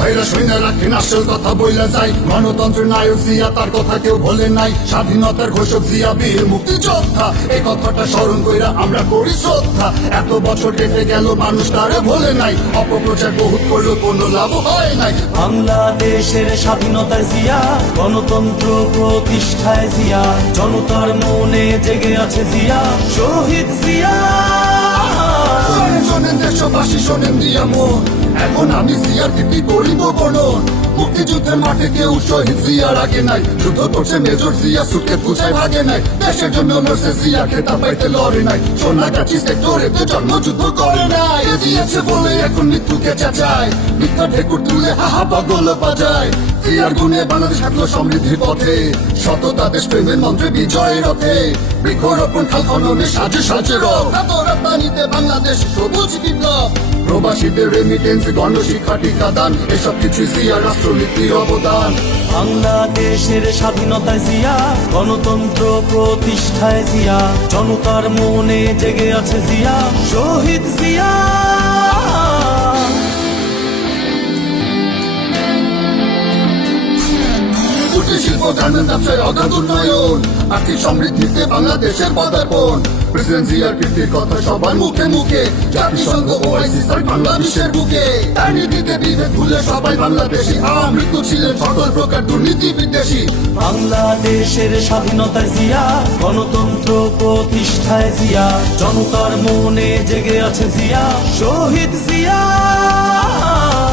ভাইরা শুনে রাখেন আসল কথা বইলা যায়, গণতন্ত্রের নায়ক জিয়া তার কথা কেউ ভোলে নাই, স্বাধীনতার ঘোষক জিয়া বীর মুক্তিযোদ্ধা, এই কথাটা স্মরণ কইরা আমরা করি শ্রদ্ধা। এত বছর কেটে গেল মানুষ তারে ভোলে নাই, অপপ্রচার বহুত করলো কোনো লাভ হয় নাই। বাংলাদেশের স্বাধীনতার জিয়া, গণতন্ত্র প্রতিষ্ঠায় জিয়া, জনতার মনে জেগে আছে জিয়া, শহীদ জিয়া। শোনেন শোনেন দেশবাসী শোনেন দিয়া মন, এখন আমি জিয়ার কীর্তি করিব বর্ণন। মুক্তিযুদ্ধের মাঠে কেউ শহীদ জিয়ার আগে নাই, যুদ্ধ করছে মেজর জিয়া সুটকে পূজায় ভাগে নাই, দেশের জন্য লড়ছে জিয়া খেতা পাইতে লড়ে নাই, সোনাগাছি সেক্টরে জন্মযুদ্ধ করে নাই। দিয়েছে বলে এখন মৃত্যুকে চাচায়, মিথ্যা ঢেকুর তুলে হাহা পাগল বাজায়। জিয়ার গুণে বাংলাদেশ হাঁটলো সমৃদ্ধির পথে, সততা দেশ প্রেমের মন্ত্রে বিজয়ের রথে, বৃক্ষরোপণ খাল খননে সাজে সাজে রথ, রপ্তানিতে বাংলাদেশ সবুজ বিপ্লব, প্রবাসীদের রেমিটেন্স গণশিক্ষা টিকাদান, এসব কিছু জিয়ার রাষ্ট্রনীতির অবদান। বাংলাদেশের স্বাধীনতায় জিয়া, গণতন্ত্র প্রতিষ্ঠায় জিয়া, জনতার মনে জেগে আছে জিয়া, শহীদ জিয়া। কুটির শিল্প গার্মেন্ট ব্যবসায় অগাধ উন্নয়ন, আর্থিক সমৃদ্ধিতে বাংলাদেশের পদার্পণ, প্রেসিডেন্ট জিয়ার কীর্তির কথা সবার মুখে মুখে, জাতিসংঘ ওআইসি সারা বাংলা বিশ্বের বুকে, তার নীতিতে বিভেদ ভুলে সবাই বাংলাদেশি, আমৃত্যু ছিলেন সকল প্রকার দুর্নীতি বিদ্বেষী। বাংলাদেশের স্বাধীনতার জিয়া, গণতন্ত্র প্রতিষ্ঠায় জিয়া, জনতার মনে জেগে আছে জিয়া, শহীদ জিয়া।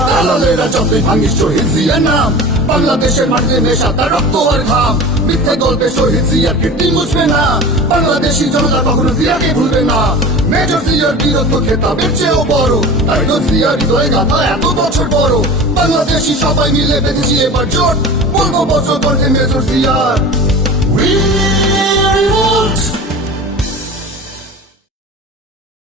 দালালেরা যতই ভাঙিস শহীদ জিয়া নাম, বাংলাদেশের মাটিতে নেশা তার রক্ত আর ঘাম, মিথ্যে গল্পে শহীদ জিয়ার কীর্তি মুছবে না, বাংলাদেশি জনতা কখনো জিয়াকে ভুলবে না। মেজর জিয়ার বীরত্ব খেতাবের চেয়েও বড়, তাই তো জিয়ার হৃদয় গাথা এত বছর বড়, বাংলাদেশি সবাই মিলে বেঁধেছি এবার জোট, বলবো বছর কণ্ঠে মেজর জিয়ার।